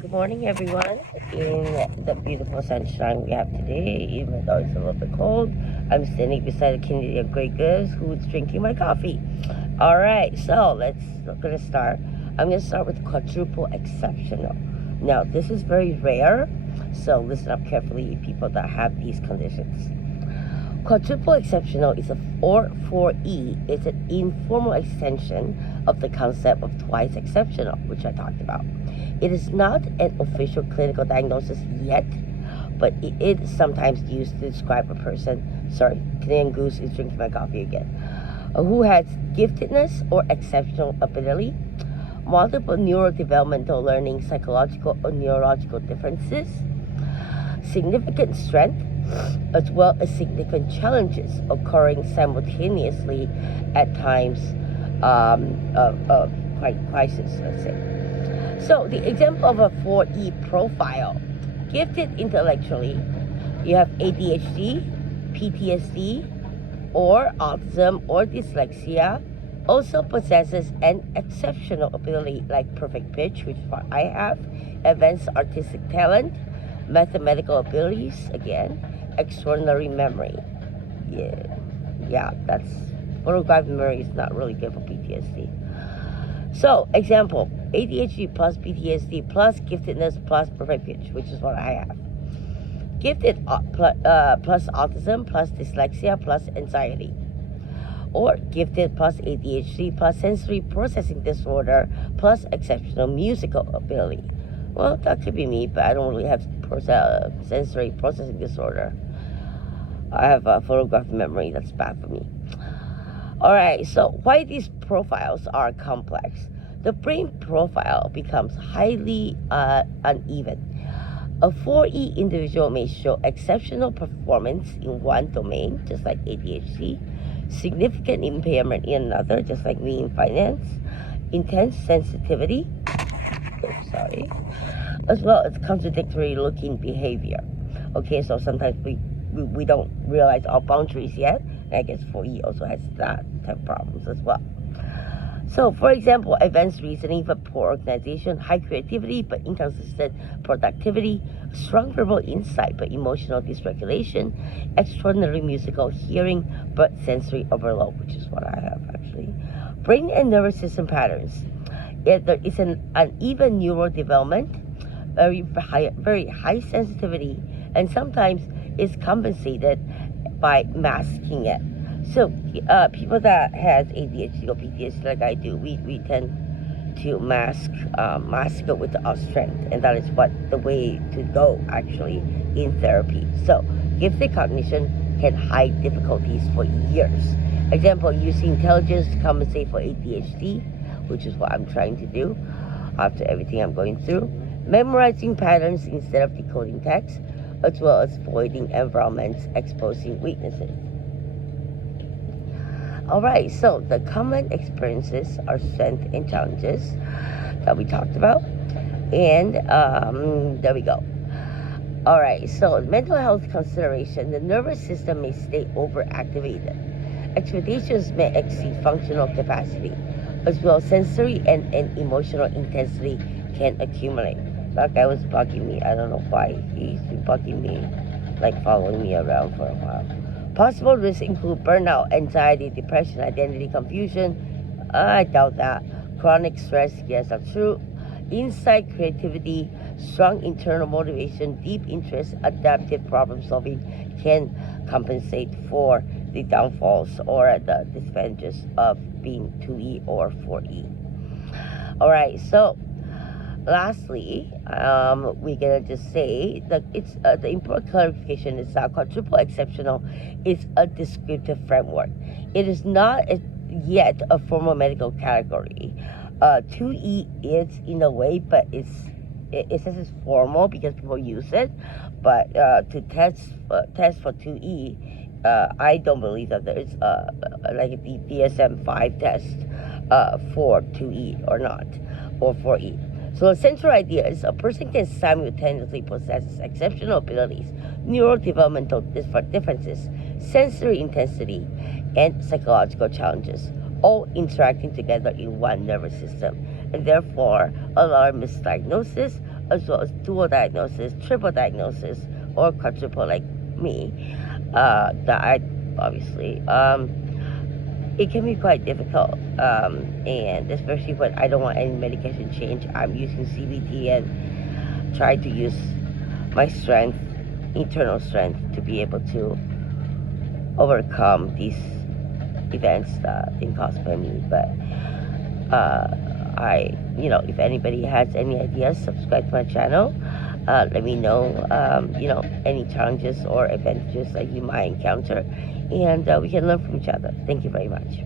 Good morning, everyone. In the beautiful sunshine we have today, even though it's a little bit cold, I'm standing beside a community of great girls who's drinking my coffee. All right, so we're gonna start. I'm gonna start with quadruple exceptional. Now, this is very rare, so listen up carefully, people that have these conditions. Quadruple exceptional is or 4E. It's an informal extension of the concept of twice exceptional, which I talked about. It is not an official clinical diagnosis yet, but it is sometimes used to describe a person, Canadian Goose is drinking my coffee again, who has giftedness or exceptional ability, multiple neurodevelopmental learning, psychological or neurological differences, significant strength, as well as significant challenges occurring simultaneously at times of crisis, let's say. So the example of a 4E profile: gifted intellectually, you have ADHD, PTSD, or autism or dyslexia. Also possesses an exceptional ability like perfect pitch, which is what I have, advanced artistic talent, mathematical abilities, again, extraordinary memory. Yeah, that's photographic memory is not really good for PTSD. So, example, ADHD plus PTSD plus giftedness plus perfect pitch, which is what I have. Gifted plus autism plus dyslexia plus anxiety. Or gifted plus ADHD plus sensory processing disorder plus exceptional musical ability. Well, that could be me, but I don't really have sensory processing disorder. I have a photographic memory that's bad for me. All right, so why these profiles are complex? The brain profile becomes highly uneven. A 4E individual may show exceptional performance in one domain, just like ADHD, significant impairment in another, just like me in finance, intense sensitivity, as well as contradictory looking behavior. Okay, so sometimes we don't realize our boundaries yet. And I guess 4E also has that type of problems as well. So, for example, advanced reasoning for poor organization, high creativity but inconsistent productivity, strong verbal insight but emotional dysregulation, extraordinary musical hearing but sensory overload, which is what I have actually. Brain and nervous system patterns. There is an uneven neurodevelopment, very high sensitivity, and sometimes is compensated by masking it. So people that has ADHD or PTSD like I do, we tend to mask it with our strength, and that is what the way to go actually in therapy. So gifted cognition can hide difficulties for years. Example, using intelligence to compensate for ADHD, which is what I'm trying to do after everything I'm going through. Memorizing patterns instead of decoding text, as well as avoiding environments exposing weaknesses. All right, so the common experiences are strengths and challenges that we talked about. And there we go. All right, so mental health consideration: the nervous system may stay overactivated. Expectations may exceed functional capacity, as well as sensory and emotional intensity can accumulate. That guy was bugging me. I don't know why. He's been bugging me, like following me around for a while. Possible risks include burnout, anxiety, depression, identity confusion. I doubt that. Chronic stress, yes, that's true. Insight, creativity, strong internal motivation, deep interest, adaptive problem solving can compensate for the downfalls or the disadvantages of being 2E or 4E. All right, so lastly, we're gonna just say that it's the important clarification is that quadruple exceptional is a descriptive framework. It is not yet a formal medical category. 2E is in a way, but it says it's formal because people use it. But to test for 2E, I don't believe that there is like a DSM-5 test for 2E or not, or 4E. So the central idea is a person can simultaneously possess exceptional abilities, neurodevelopmental differences, sensory intensity, and psychological challenges, all interacting together in one nervous system, and therefore a lot of misdiagnosis, as well as dual diagnosis, triple diagnosis, or quadruple like me, that I obviously, it can be quite difficult, and especially when I don't want any medication change. I'm using CBD and try to use my strength, internal strength, to be able to overcome these events that been caused by me. But if anybody has any ideas, subscribe to my channel. Let me know, any challenges or advantages that you might encounter, and we can learn from each other. Thank you very much.